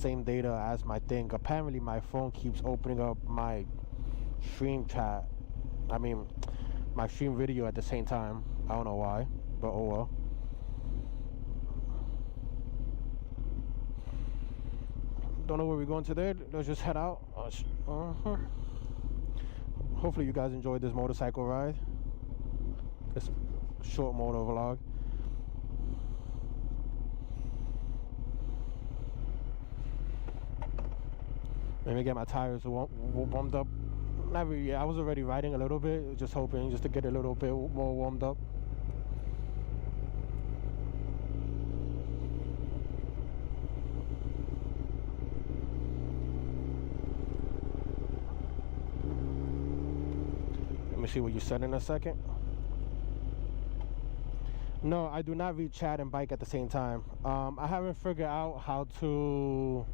same data as my thing. Apparently my phone keeps opening up my stream chat, I mean my stream video at the same time. I don't know why, but oh well. Don't know where we're going today. Let's just head out. Hopefully you guys enjoyed this motorcycle ride, this short motor vlog. Let me get my tires warmed up. Not really, I was already riding a little bit, just hoping just to get a little bit more warmed up. Let me see what you said in a second. No, I do not read chat and bike at the same time. I haven't figured out how to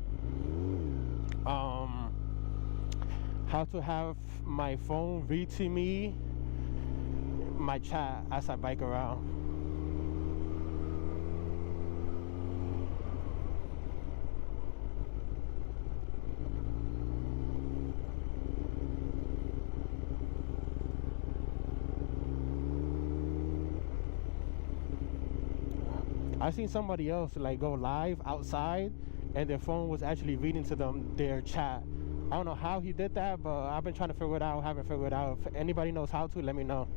have my phone read to me my chat as I bike around. I seen somebody else like go live outside and their phone was actually reading to them their chat. I don't know how he did that, but I've been trying to figure it out, haven't figured it out. If anybody knows how to, let me know.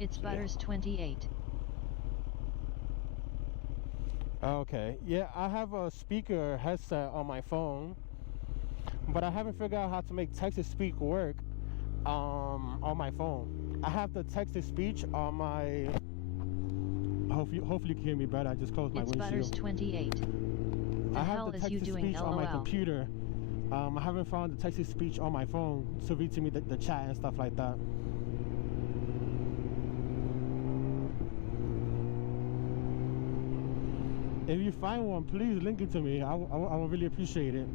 It's Butters 28. Okay, yeah, I have a speaker headset on my phone, but I haven't figured out how to make text-to-speech work on my phone. I have the text-to-speech on my... Hopefully you can hear me better. I just closed my windshield. It's Butters 28. I have the text-to-speech on my computer. I haven't found the text-to-speech on my phone to read to me the chat and stuff like that. If you find one, please link it to me. I would really appreciate it.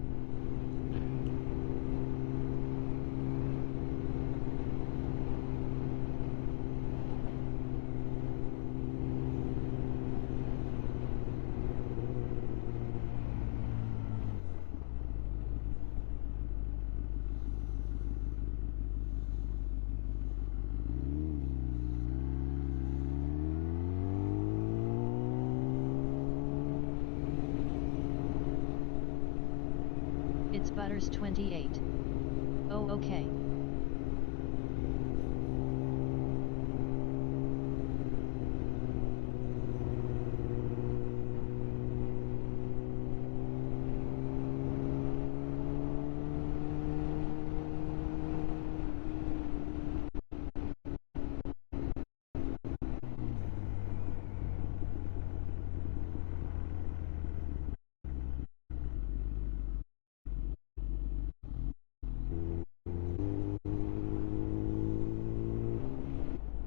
It's Butters 28. Oh, okay.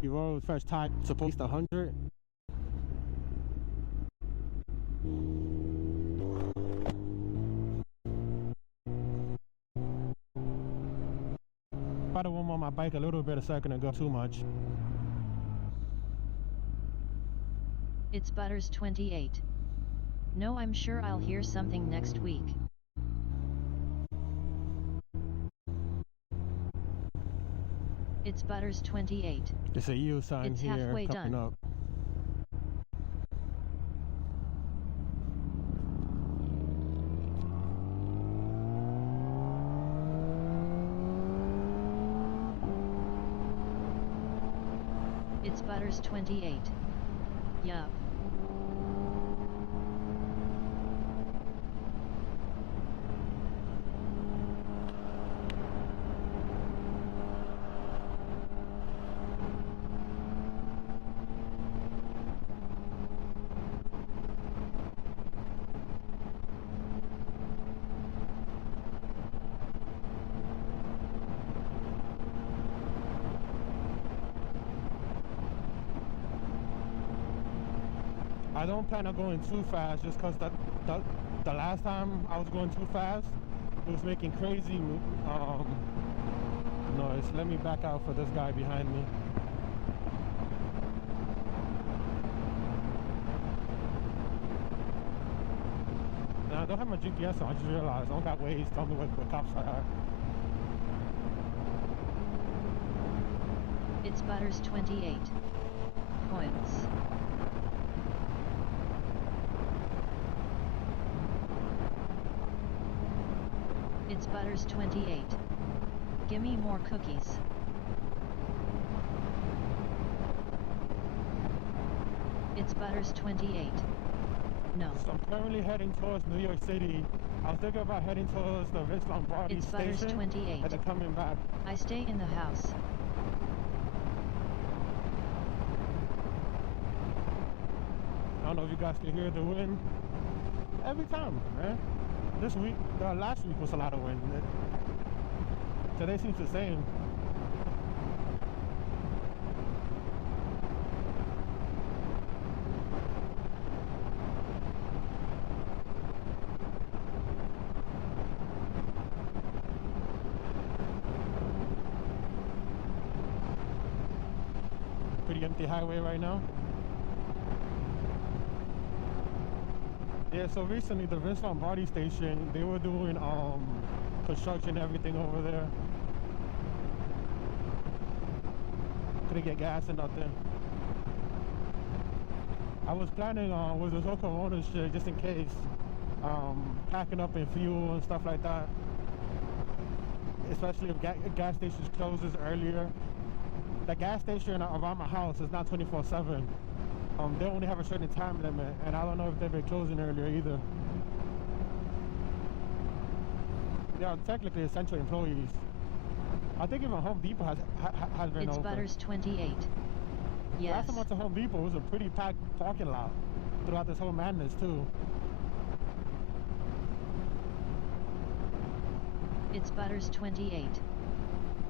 You rode first time supposed to 100. Tried to warm on my bike a little bit a second ago, too much. It's Butters 28. No, I'm sure I'll hear something next week. It's Butters 28. It's a U sign it's here halfway coming done. up. It's Butters 28. Yup. I don't plan on going too fast just because the last time I was going too fast, it was making crazy noise. Let me back out for this guy behind me. Now, I don't have my GPS on. I just realized I don't got Waze telling me where cops are at. It's Butters 28 points. It's Butters 28. Gimme more cookies. It's Butters 28. No. So I'm currently heading towards New York City. I was thinking about heading towards the Vince Lombardi It's station. Butters 28. And then coming back. I stay in the house. I don't know if you guys can hear the wind. Every time, man. This week, last week was a lot of wind. Today seems the same. Pretty empty highway right now. Yeah, so recently the Vince Lombardi station, they were doing construction, everything over there. Couldn't get gas and nothing. I was planning on, with this whole Corona shit, just in case, packing up in fuel and stuff like that. Especially if gas stations closes earlier. The gas station around my house is not 24/7. They only have a certain time limit, and I don't know if they've been closing earlier either. They are technically essential employees. I think even Home Depot has been It's open. Butters 28. Yes. Last time I went to Home Depot, it was a pretty packed parking lot throughout this whole madness too. It's Butters 28.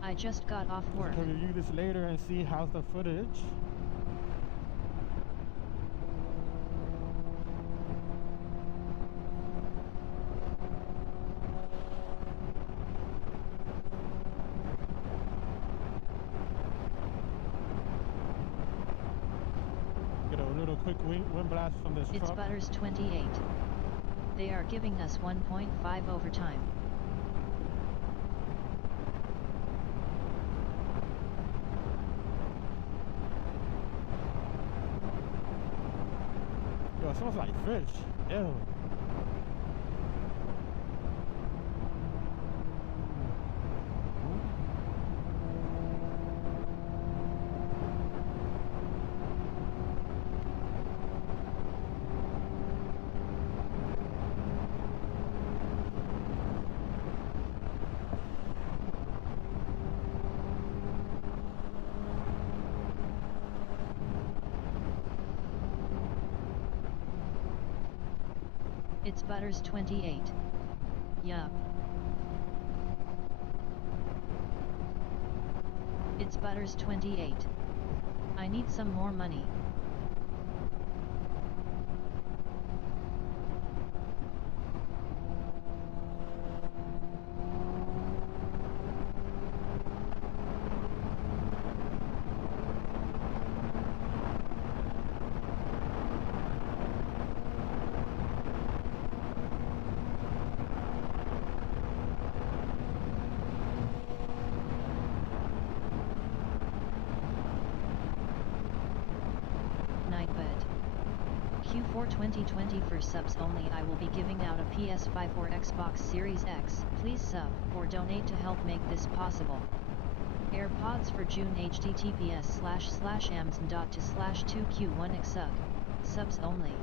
I just got off work. I can review this later and see how's the footage. Get a little quick wind blast from this It's truck. Butters 28. They are giving us 1.5 overtime. Yo, it smells like fish. Ew. It's Butters 28. Yup. It's Butters 28. I need some more money. Q4 2020 for subs only. I will be giving out a PS5 or Xbox Series X. Please sub or donate to help make this possible. AirPods for June. https://amazon.to/2q1xug. Subs only.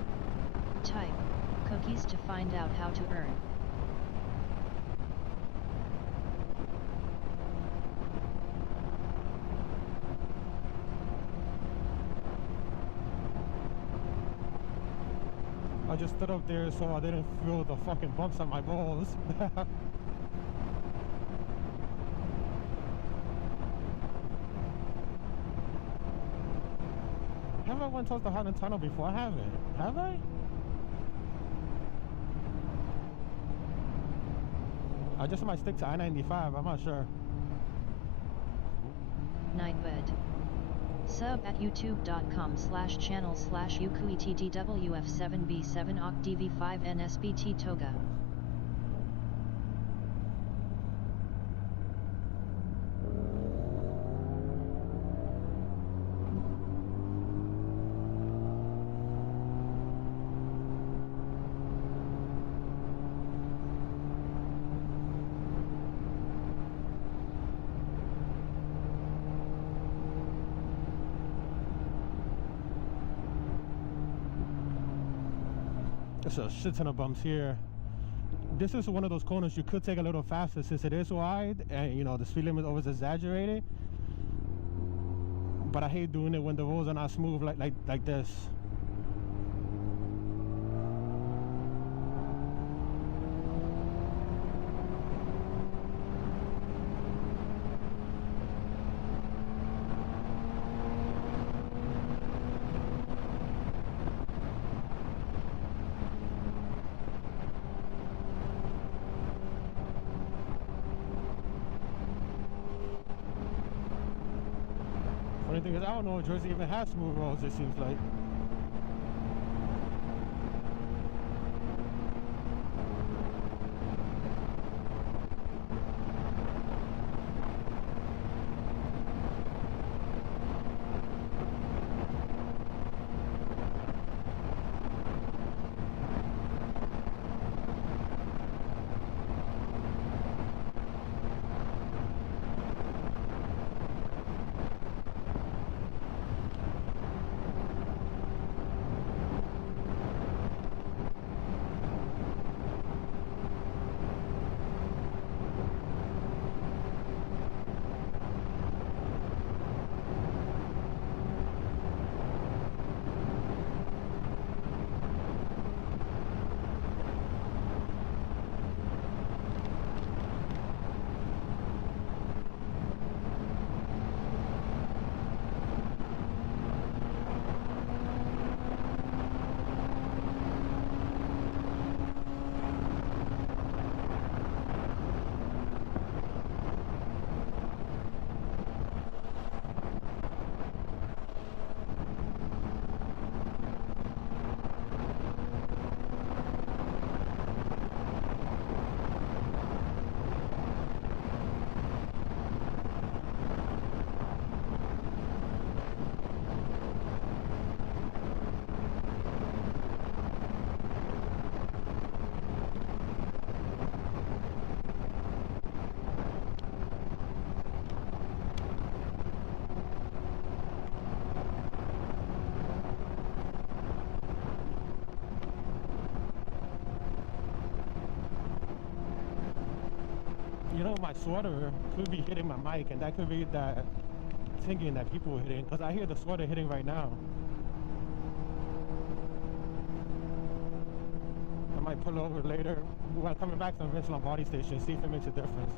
Type cookies to find out how to earn. I just stood up there so I didn't feel the fucking bumps on my balls. Have I went towards the Harlem Tunnel before. I haven't. Have I? I just might stick to I-95. I'm not sure. Nightbed. Sub at youtube.com/channel/UQETTWF7B7OCDV5NSBT Toga. There's a shit ton of bumps here. This is one of those corners you could take a little faster since it is wide and you know the speed limit is always exaggerated. But I hate doing it when the roads are not smooth like this. Funny thing is, I don't know if Jersey even has smooth roads, it seems like. You know, my sweater could be hitting my mic, and that could be that singing that people are hitting, because I hear the sweater hitting right now. I might pull over later while coming back from Vince Lombardi station, see if it makes a difference.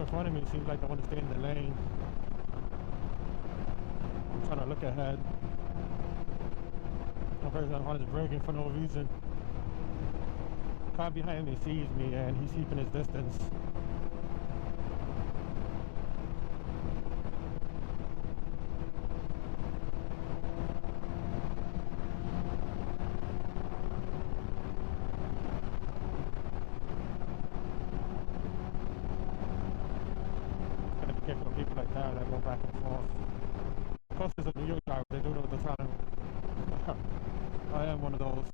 in front of me seems like they want to stay in the lane. I'm trying to look ahead. One person in front is braking for no reason. The car behind me sees me and he's keeping his distance. Gotta be careful of people like that go back and forth. Of course, there's a New York driver, they do it all the time. I am one of those.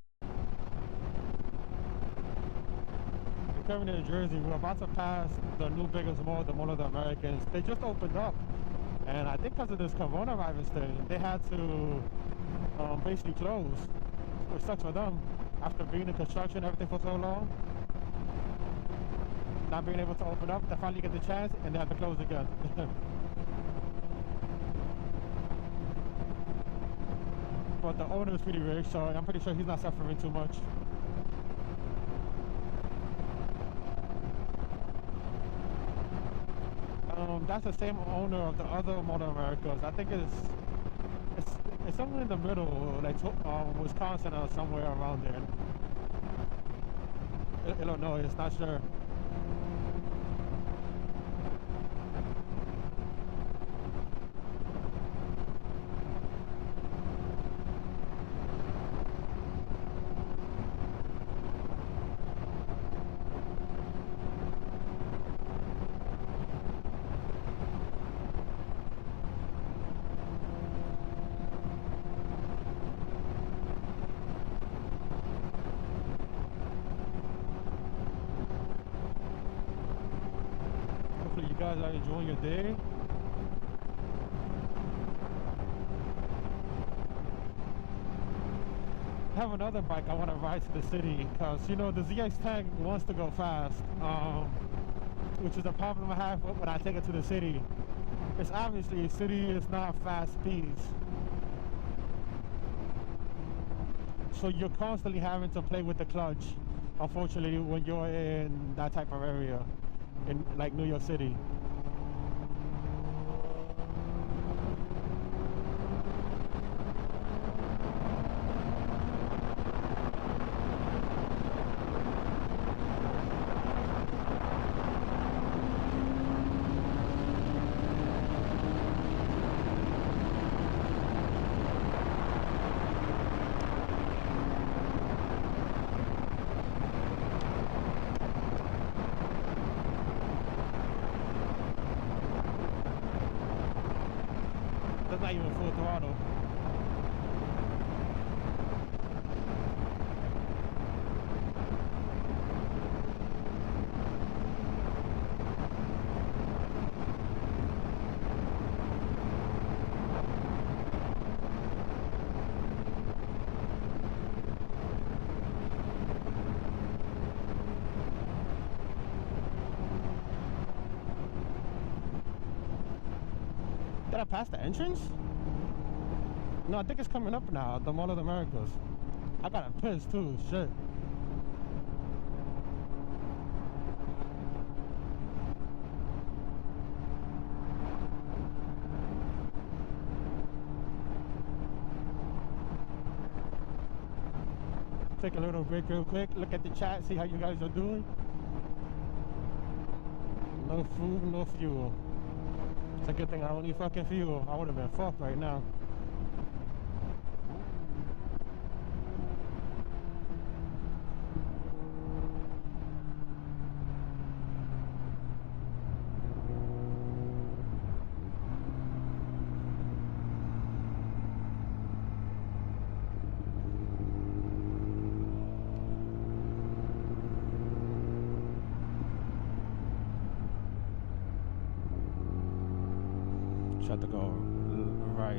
We're coming in Jersey, we're about to pass the new biggest mall, the Mall of the Americans. They just opened up, and I think because of this coronavirus thing, they had to basically close. It sucks for them after being in construction, everything for so long. Not being able to open up, they finally get the chance, and they have to close again. But the owner is pretty rich, so I'm pretty sure he's not suffering too much. That's the same owner of the other Motor Americas. I think it's somewhere in the middle, like Wisconsin or somewhere around there. Illinois, it's not sure. Hopefully you guys are enjoying your day. I have another bike I want to ride to the city because, you know, the ZX Tag wants to go fast, which is a problem I have when I take it to the city. It's obviously, city is not fast speeds. So you're constantly having to play with the clutch, unfortunately, when you're in that type of area, in like New York City. That's not even full throttle. Did I pass the entrance? No, I think it's coming up now, the Mall of the Americas. I got a piss too, shit. Take a little break real quick, look at the chat, see how you guys are doing. No food, no fuel. It's a good thing I don't need fucking fuel. I would have been fucked right now. Tried to go right.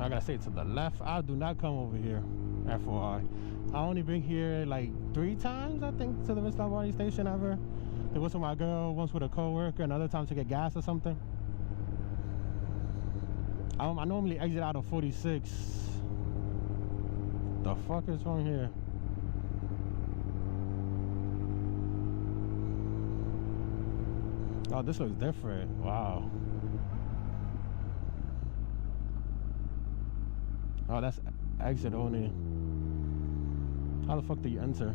I gotta say to the left. I do not come over here. FYI, I only been here like 3 times, I think, to the Mr. Body station ever. There was with my girl, once with a coworker, another time to get gas or something. I normally exit out of 46. The fuck is wrong here? Oh, this looks different. Wow. Oh, that's exit only. How the fuck do you enter?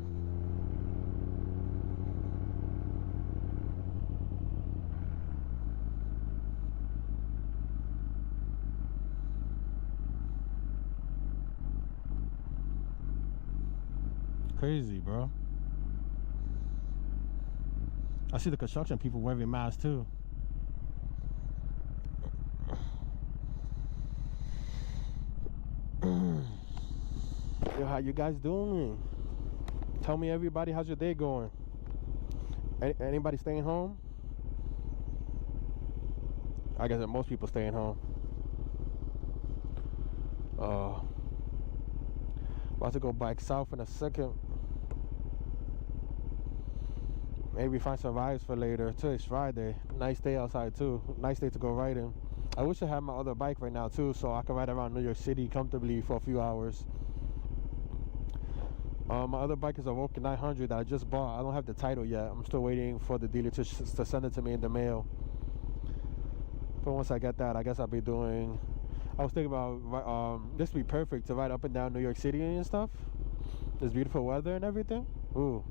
Crazy, bro. I see the construction people wearing masks too. Yo, how you guys doing? Tell me, everybody, how's your day going? Anybody staying home? I guess that most people staying home. About to go back south in a second. Maybe find some rides for later. Today's Friday. Nice day outside too. Nice day to go riding. I wish I had my other bike right now too, so I can ride around New York City comfortably for a few hours. My other bike is a Rocket 900 that I just bought. I don't have the title yet. I'm still waiting for the dealer to send it to me in the mail. But once I get that, I guess I'll be doing... I was thinking about this would be perfect to ride up and down New York City and stuff. This beautiful weather and everything. Ooh.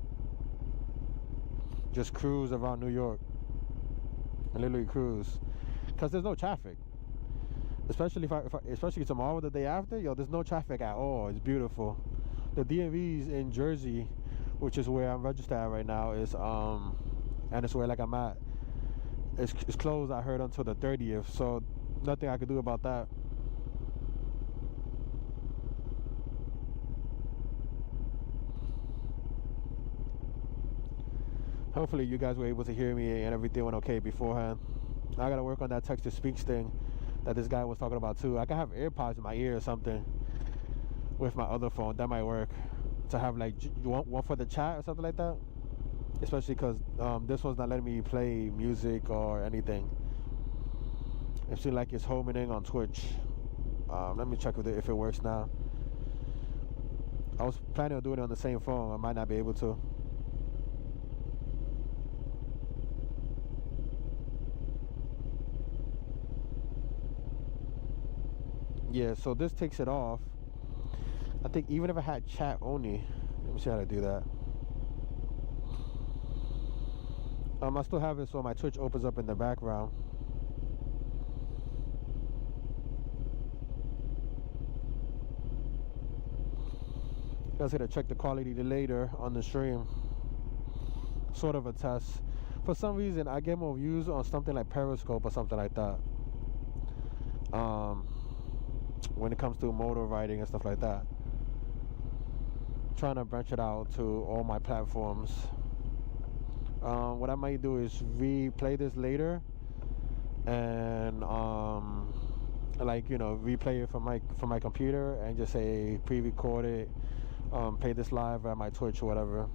Just cruise around New York. And literally cruise. Because there's no traffic. Especially especially tomorrow, the day after, yo, there's no traffic at all. It's beautiful. The DMV's in Jersey, which is where I'm registered at right now, is and it's where like I'm at. It's closed, I heard, until the 30th, so nothing I could do about that. Hopefully you guys were able to hear me and everything went okay beforehand. I gotta work on that text-to-speech thing that this guy was talking about too. I can have AirPods in my ear or something with my other phone. That might work. To have like one for the chat or something like that. Especially because this one's not letting me play music or anything. It seems like it's homing in on Twitch. Let me check if it works now. I was planning on doing it on the same phone. I might not be able to. Yeah, so this takes it off. I think even if I had chat only, let me see how to do that. I still have it so my Twitch opens up in the background. I was gonna check the quality later on the stream. Sort of a test. For some reason, I get more views on something like Periscope or something like that. When it comes to motor riding and stuff like that. Trying to branch it out to all my platforms. What I might do is replay this later and like, you know, replay it from my computer and just say pre-record it, play this live at my Twitch or whatever.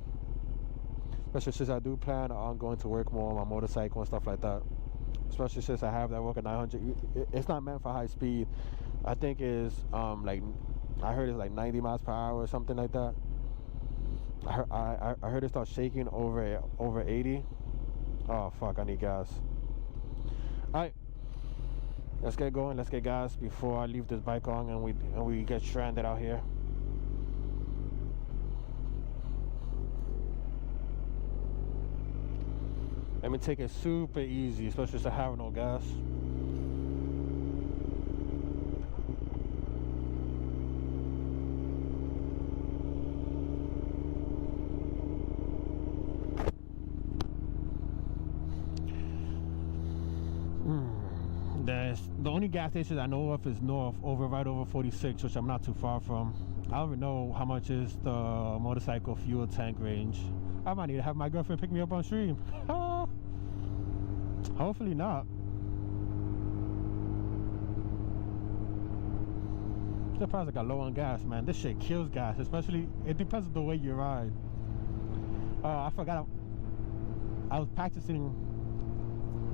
Especially since I do plan on going to work more on my motorcycle and stuff like that. Especially since I have that Rocket 900. It's not meant for high speed. I think it's like, I heard it's like 90 miles per hour or something like that. I heard it start shaking over 80. Oh fuck, I need gas. Alright, let's get going. Let's get gas before I leave this bike on and we get stranded out here. Let me take it super easy, especially since I have no gas. The only gas station I know of is north, right over 46, which I'm not too far from. I don't even know how much is the motorcycle fuel tank range. I might need to have my girlfriend pick me up on stream. Hopefully not. surprised I got low on gas, man. This shit kills gas, especially, it depends on the way you ride. Oh, I forgot, I was practicing.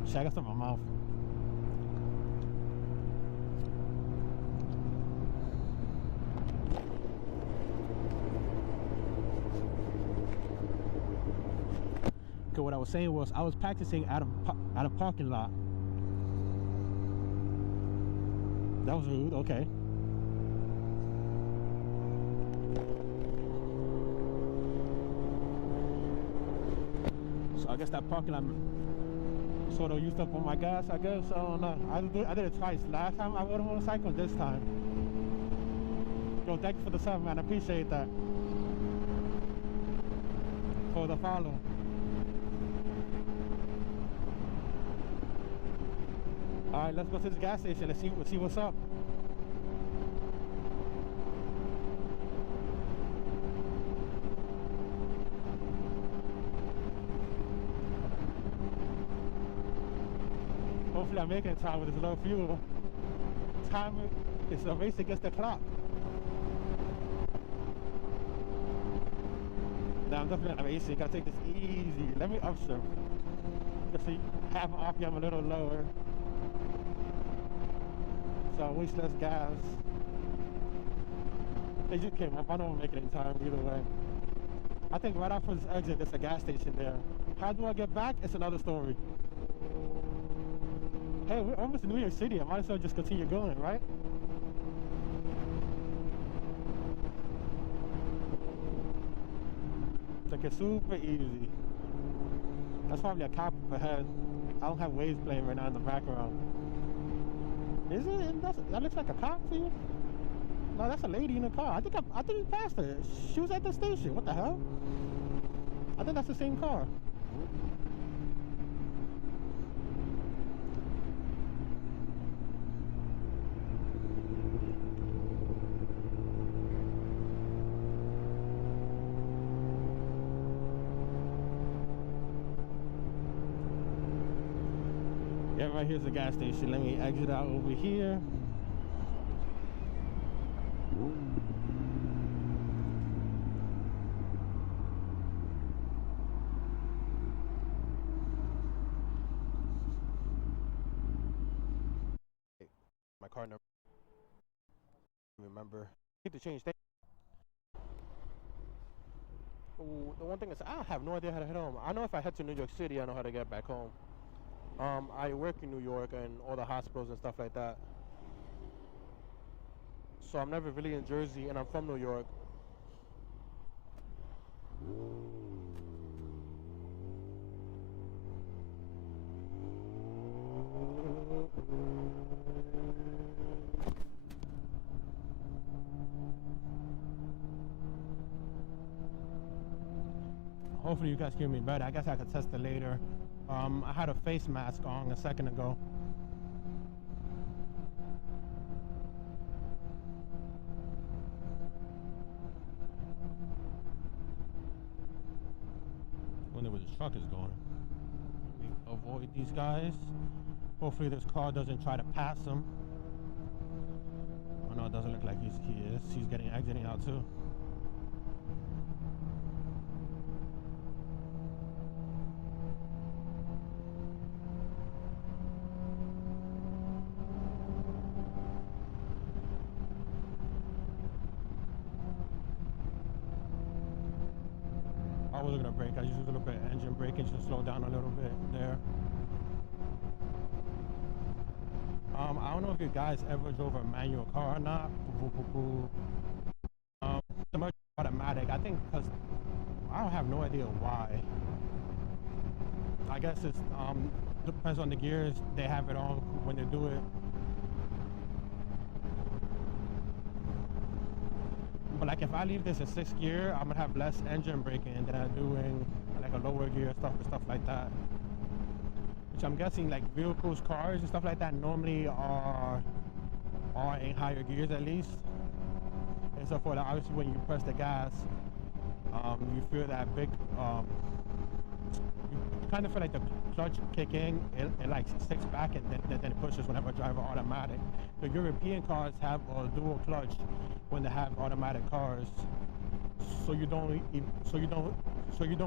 Shit, I got something in my mouth. Okay, what I was saying was I was practicing out of parking lot. That was rude. Okay. So I guess that parking lot sort of used up on my gas, I guess. I don't know. I did it twice. Last time I rode a motorcycle, this time. Yo, thank you for the sub, man. I appreciate that. For the follow. Alright, let's go to this gas station and see what's up. Hopefully I'm making time with this low fuel. Time is a race against the clock. Now I'm definitely not racing. Gotta take this easy. Let me upshift. Just see, half an RPM a little lower. So I waste less gas. They just came up. I don't make it in time either way. I think right after this exit, there's a gas station there. How do I get back? It's another story. Hey, we're almost in New York City. I might as well just continue going, right? Like it's super easy. That's probably a cop up ahead. I don't have waves playing right now in the background. Is it? That looks like a cop to you? No, that's a lady in the car. I think we passed her. She was at the station. What the hell? I think that's the same car. Yeah, right here's the gas station. Let me exit out over here. My car number. Remember. I need to change things. Ooh, the one thing is I have no idea how to head home. I know if I head to New York City, I know how to get back home. I work in New York and all the hospitals and stuff like that. So I'm never really in Jersey, and I'm from New York. Hopefully you guys hear me better. I guess I could test it later. I had a face mask on a second ago. I wonder where this truck is going. We avoid these guys. Hopefully this car doesn't try to pass him. Oh no, it doesn't look like he is. He's exiting out too. I wasn't gonna brake. I used a little bit of engine braking to slow down a little bit there. I don't know if you guys ever drove a manual car or not. The much automatic. I think because I don't have no idea why. I guess it's depends on the gears they have it on when they do it. But like if I leave this in 6th gear, I'm gonna have less engine braking than I do in like a lower gear stuff like that. Which I'm guessing like vehicles, cars and stuff like that normally are in higher gears at least. And so for that, obviously when you press the gas, you feel that big kind of feel like the clutch kick in, it like sticks back and then it pushes whenever I drive an automatic. The European cars have a dual clutch when they have automatic cars, so you don't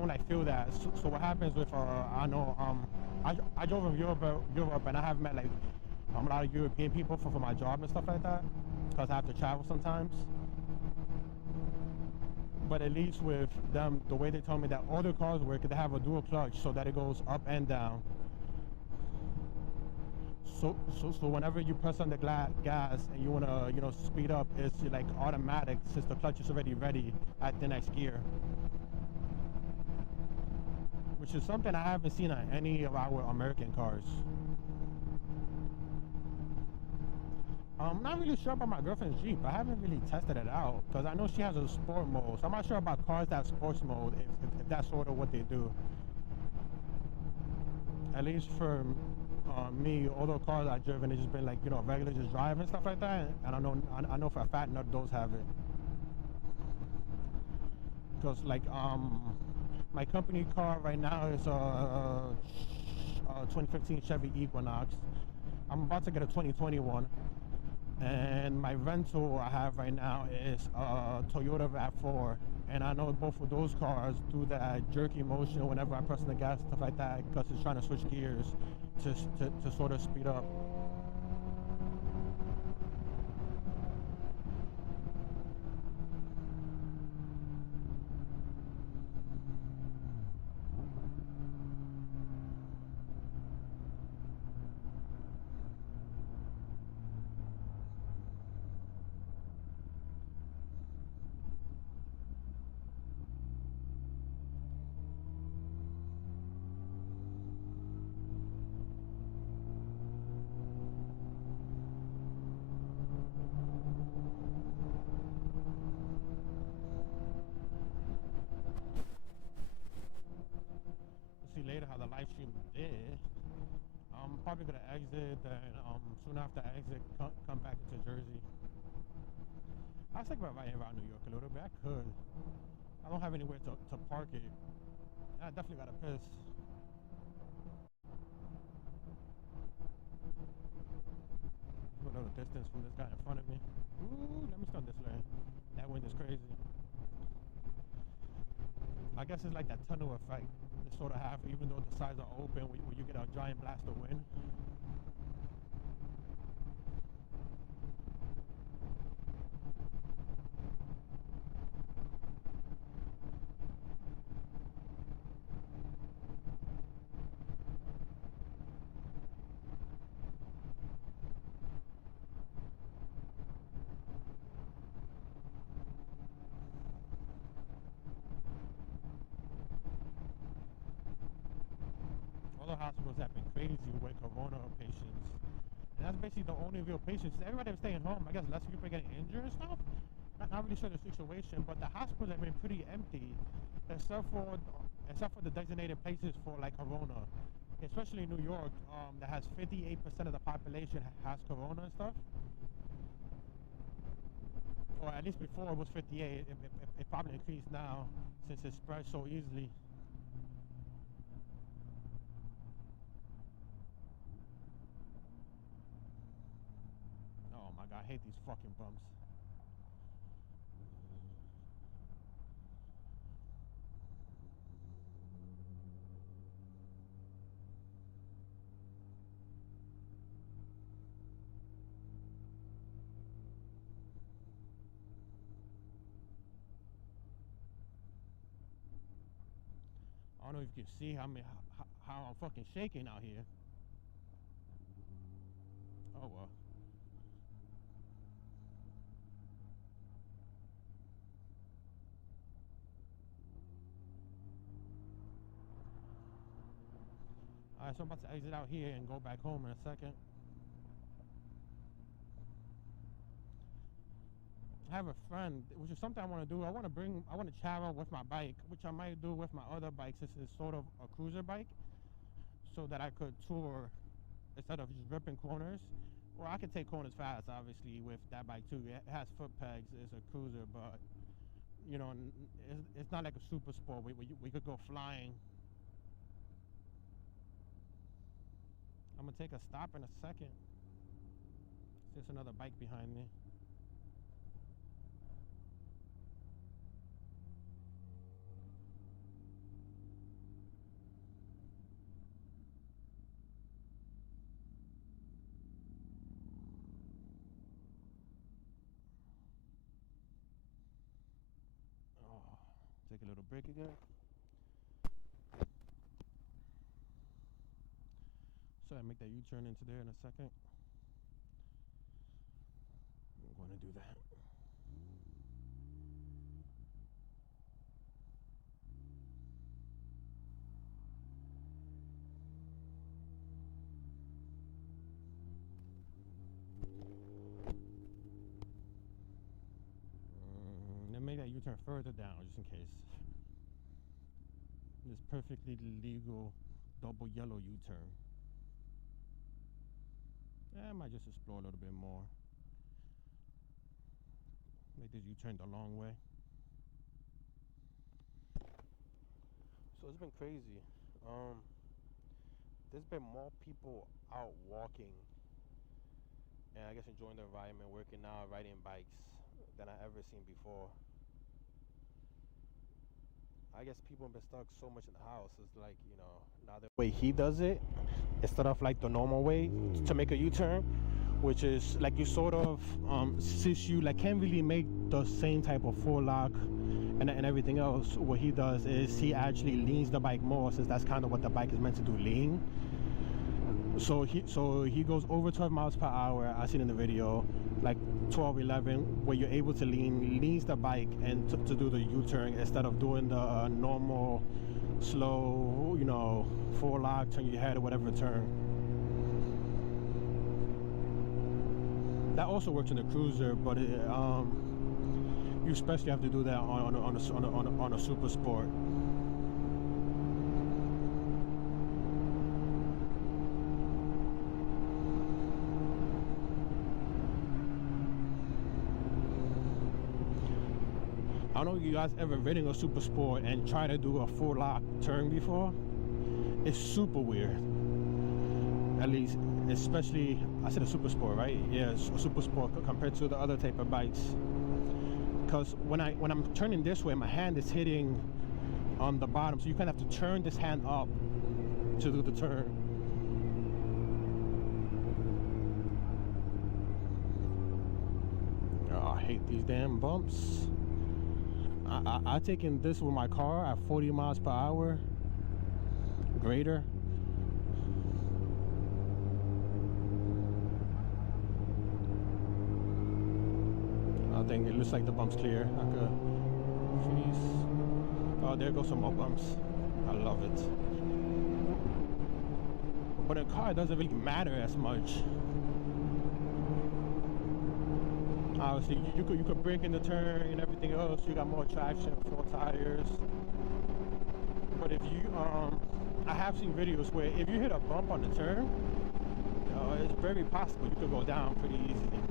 like feel that. So what happens with I know I drove in Europe and I have met like a lot of European people for my job and stuff like that, because I have to travel sometimes. But at least with them, the way they told me that all their cars work, they have a dual clutch so that it goes up and down. So whenever you press on the gas and you wanna, speed up, it's like automatic since the clutch is already ready at the next gear. Which is something I haven't seen on any of our American cars. I'm not really sure about my girlfriend's Jeep. I haven't really tested it out because I know she has a sport mode. So I'm not sure about cars that have sports mode, if that's sort of what they do. At least for me, all the cars I've driven, it's just been like, regular just drive and stuff like that. And I know for a fact none of those have it. Because like my company car right now is a 2015 Chevy Equinox. I'm about to get a 2021. And my rental I have right now is a Toyota RAV4, and I know both of those cars do that jerky motion whenever I press the gas, stuff like that, because it's trying to switch gears to sort of speed up. See later how the live stream did. I'm probably gonna exit and soon after I exit come back into Jersey. I was thinking about riding around New York a little bit. I could. I don't have anywhere to park it. I definitely gotta piss. A little distance from this guy in front of me. Ooh, let me start this lane. That wind is crazy. I guess it's like that tunnel effect. It's sort of half, even though the sides are open, where you get a giant blast of wind. Other hospitals have been crazy with corona patients. And that's basically the only real patients. Everybody was staying home. I guess less people are getting injured and stuff. Not really sure the situation, but the hospitals have been pretty empty, except for the designated places for like corona. Especially in New York, that has 58% of the population has corona and stuff. Or at least before it was 58. It probably increased now since it spread so easily. Oh my god, I hate these fucking bumps. I don't know if you can see how I'm fucking shaking out here. Oh well. Alright, so I'm about to exit out here and go back home in a second. I have a friend, which is something I want to do. I want to travel with my bike, which I might do with my other bikes. This is sort of a cruiser bike, so that I could tour instead of just ripping corners. Or I could take corners fast, obviously, with that bike too. It has foot pegs. It's a cruiser, but it's not like a super sport. We could go flying. I'm gonna take a stop in a second. There's another bike behind me. Oh, take a little break again. So I make that U-turn into there in a second. I'm going to do that. Then make that U-turn further down, just in case. This perfectly legal double yellow U-turn. I might just explore a little bit more. Make this U-turn the long way. So it's been crazy. There's been more people out walking and I guess enjoying the environment, working out, riding bikes than I ever seen before. I guess people have been stuck so much in the house. It's like, you know, now the way he does it, instead of like the normal way to make a U-turn, which is like you sort of, since you like can't really make the same type of full lock and everything else, what he does is he actually leans the bike more, since that's kind of what the bike is meant to do, lean. So he goes over 12 miles per hour. I seen in the video, like 12, 11, where you're able to leans the bike and to do the U-turn instead of doing the normal slow, you know, full lock, turn your head or whatever turn. That also works in the cruiser, but it, you especially have to do that on a super sport. I don't know if you guys ever ridden a super sport and try to do a full lock turn before. It's super weird. At least, especially, I said a super sport, right? Yeah, a super sport compared to the other type of bikes. Because when I'm turning this way, my hand is hitting on the bottom, so you kind of have to turn this hand up to do the turn. Oh, I hate these damn bumps. I taken this with my car at 40 miles per hour, greater. I think it looks like the bump's clear. I could freeze. Oh, there goes some more bumps. I love it. But in a car, it doesn't really matter as much. Obviously, you could brake in the turn and everything else. You got more traction, 4 tires. But if you, I have seen videos where if you hit a bump on the turn, it's very possible you could go down pretty easily.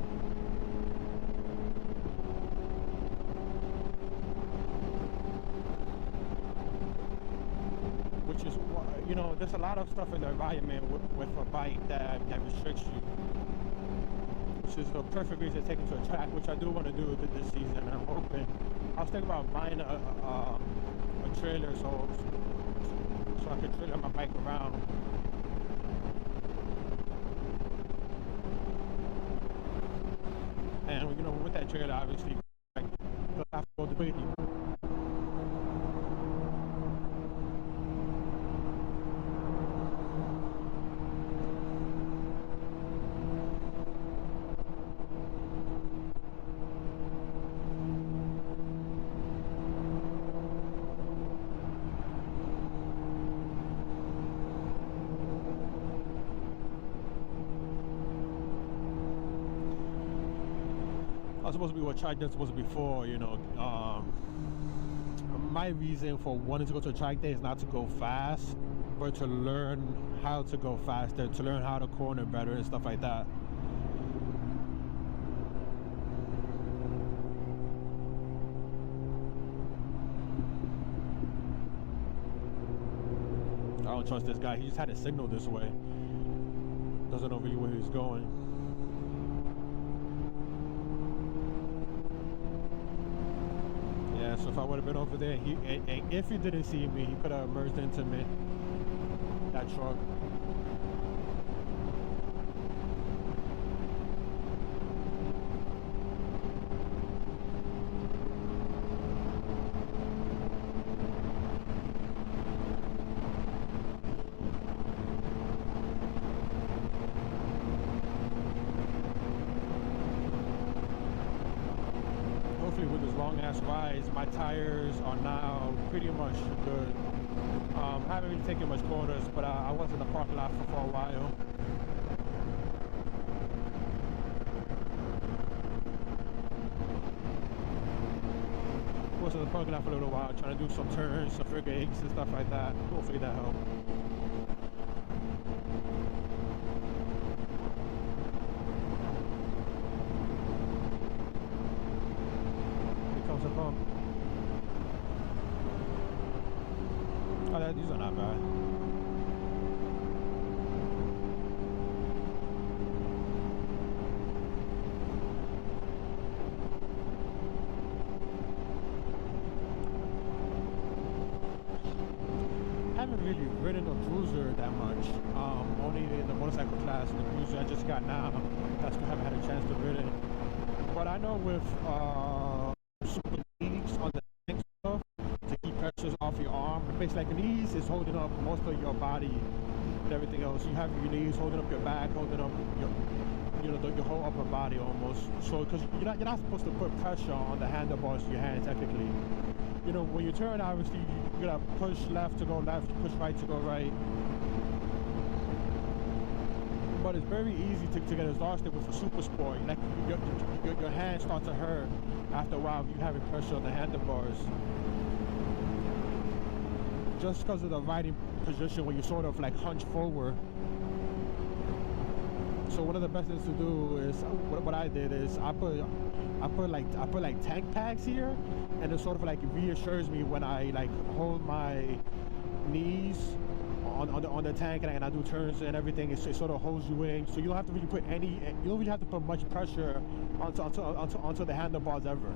Which is, you know, there's a lot of stuff in the environment with a bike that restricts you. Which is the perfect reason to take it to a track, which I do want to do this season. I'm hoping. I was thinking about buying a trailer so I could trailer my bike around. And you know, with that trailer, obviously, I have to go to the supposed to be what track day is supposed to be for, you know. My reason for wanting to go to a track day is not to go fast, but to learn how to go faster, to learn how to corner better and stuff like that. I don't trust this guy. He just had a signal this way. Doesn't know really where he's going. Yeah, so if I would have been over there, and if he didn't see me, he could have merged into me. That truck. Hopefully with this long ass rides, my tires are now pretty much good. I haven't really taken much corners, but I was in the parking lot for a while. Was in the parking lot for a little while, trying to do some turns, some figure eights and stuff like that. Hopefully that helped. Here comes a bump. Oh, these are not bad. Haven't really ridden a cruiser that much. Only in the motorcycle class, the cruiser I just got now. That's why I haven't had a chance to rid it. But I know with super knees on the tank stuff to keep pressures off your arm. Basically, like the knees is holding up most of your body and everything else. You have your knees holding up your back, holding up your your whole upper body almost. So because you're not supposed to put pressure on the handlebars of your hand technically. You know, when you turn, obviously, you gotta push left to go left, push right to go right. But it's very easy to get exhausted with a super sport. Like, your hands start to hurt after a while if you're having pressure on the handlebars. Just because of the riding position where you sort of like hunch forward. So one of the best things to do is, what I did is I put like tank pads here, and it sort of like reassures me when I like hold my knees on the tank and I do turns and everything. It sort of holds you in, so you don't have to really put you don't really have to put much pressure onto the handlebars ever.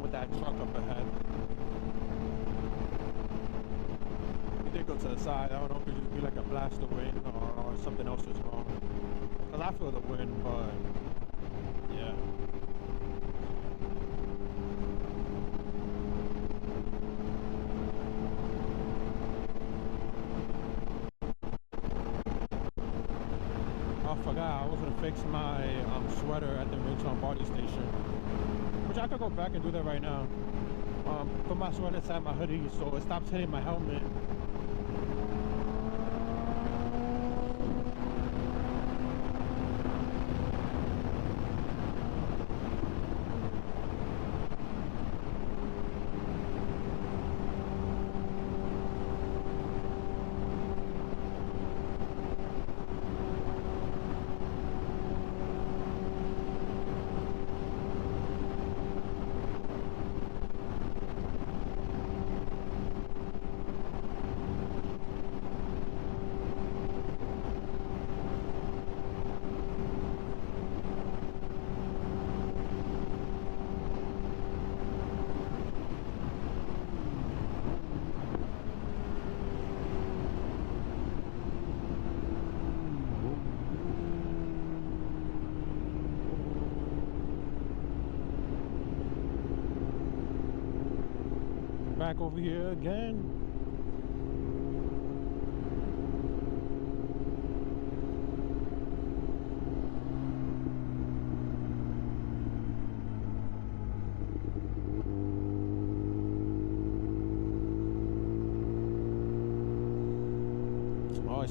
With that truck up ahead, he did go to the side. I don't know if it could just be like a blast of wind or something else is wrong. Cause I feel the wind, but yeah. I forgot I was gonna fix my sweater at the Midtown body station. Which I could go back and do that right now. Put my sweater inside my hoodie so it stops hitting my helmet. Back over here again.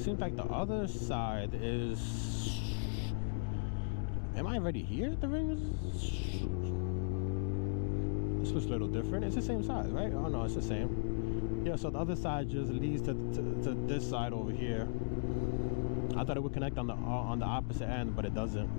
seems like the other side is... Am I already here at the ring? This looks a little different. It's the same side, right? Oh no, it's the same. Yeah, so the other side just leads to this side over here. I thought it would connect on the opposite end, but it doesn't.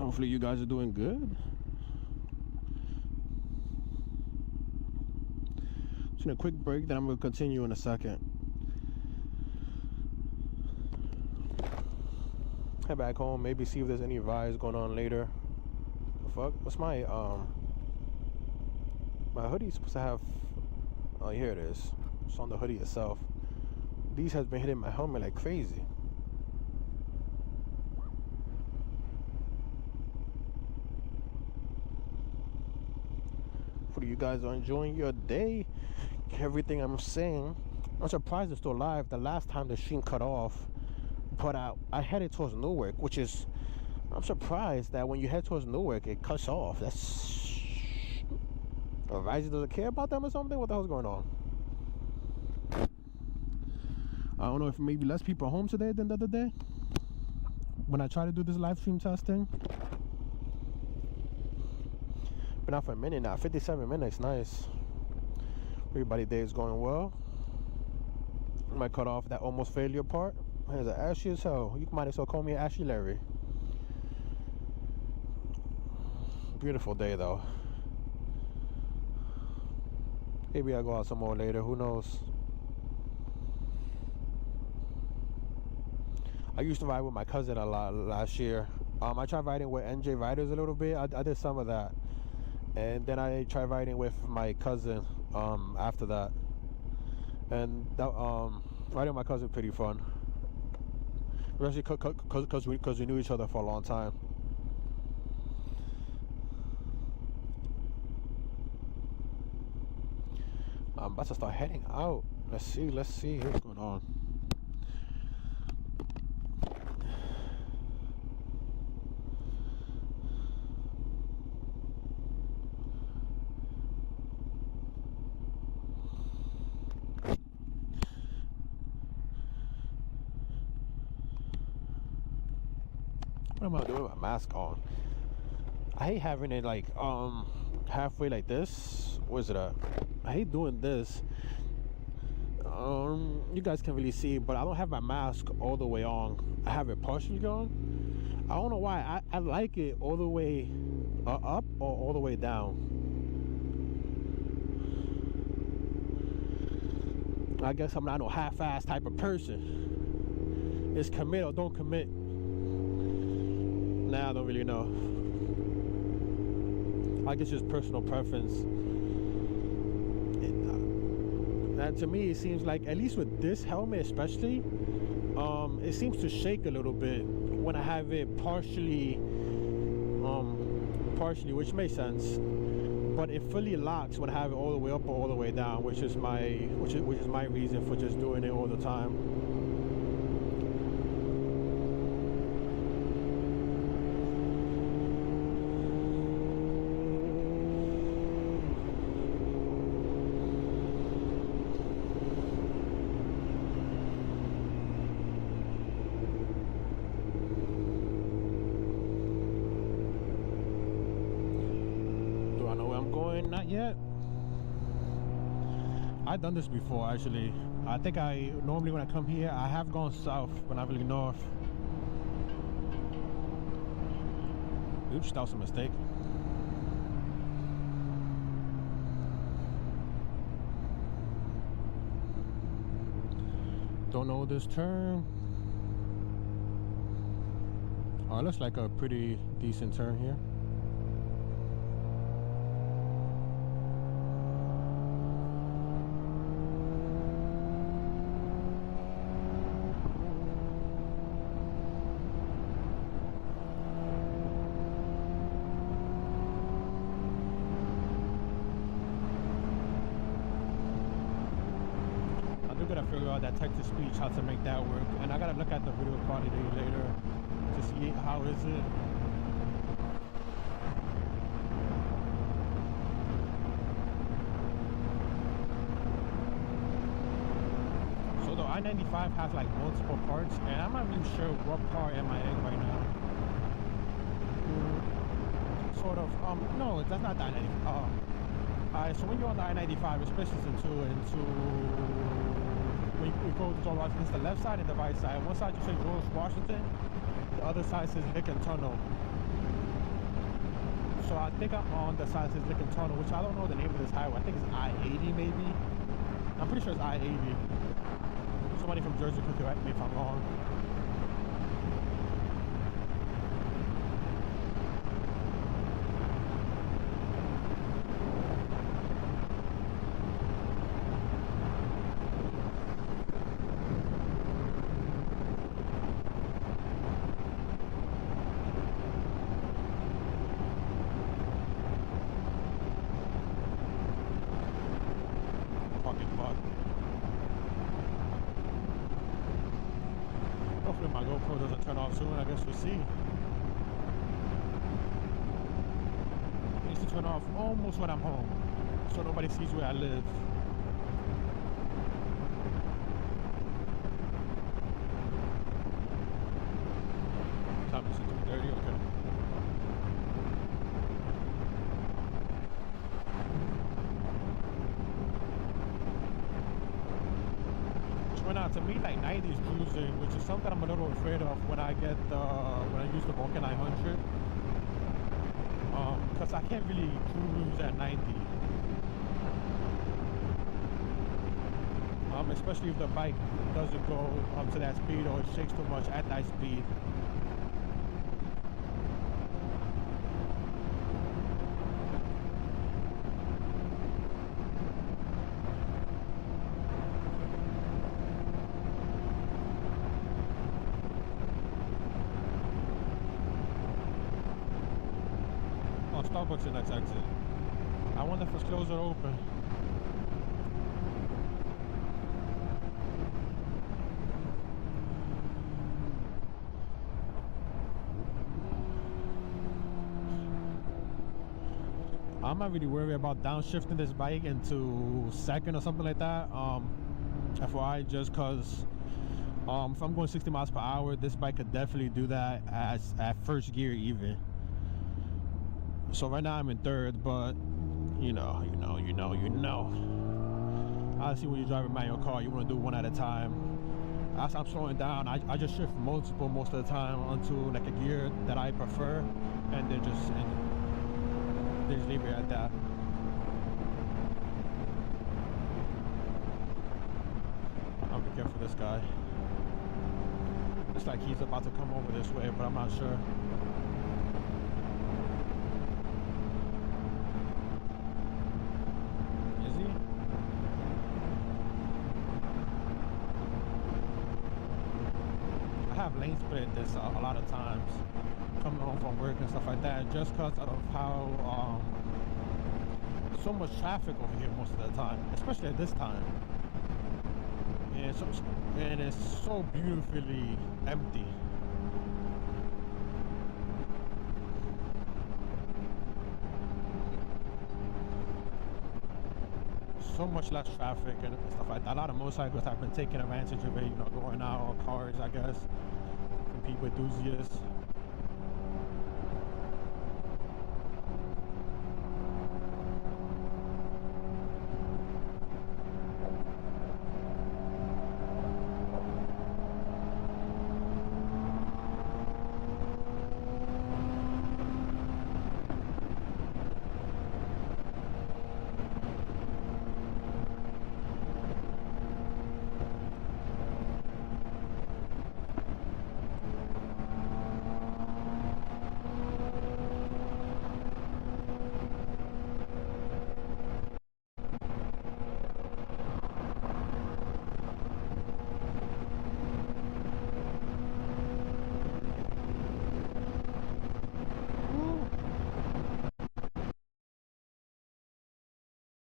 Hopefully you guys are doing good. Just a quick break, then I'm going to continue in a second. Head back home, maybe see if there's any rides going on later. The fuck? What's my hoodie supposed to have? Oh, here it is. It's on the hoodie itself. These has been hitting my helmet like crazy. Hopefully you guys are enjoying your day. Everything I'm saying. I'm surprised it's still live. The last time the stream cut off, but I headed towards Newark, which is, I'm surprised that when you head towards Newark, it cuts off. That's, Verizon doesn't care about them or something? What the hell's going on? I don't know if maybe less people are home today than the other day when I try to do this live stream testing. Been out for a minute now. 57 minutes. Nice. Everybody's day is going well. I might cut off that almost failure part. There's an ashy as hell. You might as well call me Ashy Larry. Beautiful day though. Maybe I'll go out some more later. Who knows? I used to ride with my cousin a lot last year. I tried riding with NJ Riders a little bit. I did some of that. And then I tried riding with my cousin after that. And that, riding with my cousin pretty fun. Especially because we knew each other for a long time. I'm about to start heading out. Let's see what's going on. What am I doing with my mask on? I hate having it like halfway like this. Where's it at? I hate doing this. You guys can't really see, but I don't have my mask all the way on. I have it partially on. I don't know why. I like it all the way up or all the way down. I guess I'm not no half-ass type of person. It's commit or don't commit. Nah, I don't really know. I guess just personal preference. And to me, it seems like, at least with this helmet especially, it seems to shake a little bit when I have it partially, which makes sense. But it fully locks when I have it all the way up or all the way down, which is my reason for just doing it all the time. Not yet. I've done this before actually. I think normally when I come here, I have gone south but not really north. Oops, that was a mistake. Don't know this turn. Oh, it looks like a pretty decent turn here. that text-to-speech, how to make that work. And I gotta look at the video quality later to see how is it. So the I-95 has like multiple parts, and I'm not really sure what part am I in right now. Sort of, no, that's not the I-95. Alright, so when you're on the I-95, it splits into we go to George Washington, it's the left side and the right side. One side you say George Washington, the other side says Lincoln Tunnel. So I think I'm on the side that says Lincoln Tunnel, which I don't know the name of this highway. I think it's I-80 maybe. I'm pretty sure it's I-80. Somebody from Jersey could correct me if I'm wrong. Hopefully my GoPro doesn't turn off soon. I guess we'll see. It needs to turn off almost when I'm home, so nobody sees where I live. Time is 2:30. Okay. To me, like 90s cruising, which is something I'm a little afraid of when I get when I use the Vulcan 900, because I can't really cruise at 90, especially if the bike doesn't go up to that speed or it shakes too much at that speed. Starbucks in next exit. I wonder if it's closed or open. I'm not really worried about downshifting this bike into second or something like that. FYI, just because if I'm going 60 miles per hour, this bike could definitely do that at first gear even. So right now I'm in third, but you know. Obviously, when you're driving a manual car, you want to do one at a time. As I'm slowing down, I just shift multiple most of the time onto like a gear that I prefer, and then just leave it at that. I'll be careful this guy. It's like he's about to come over this way, but I'm not sure. Lane split this a lot of times coming home from work and stuff like that, just because of how so much traffic over here most of the time, especially at this time, and it's so beautifully empty. So much less traffic and stuff like that. A lot of motorcyclists have been taking advantage of it, going out, or cars, I guess, from people enthusiasts.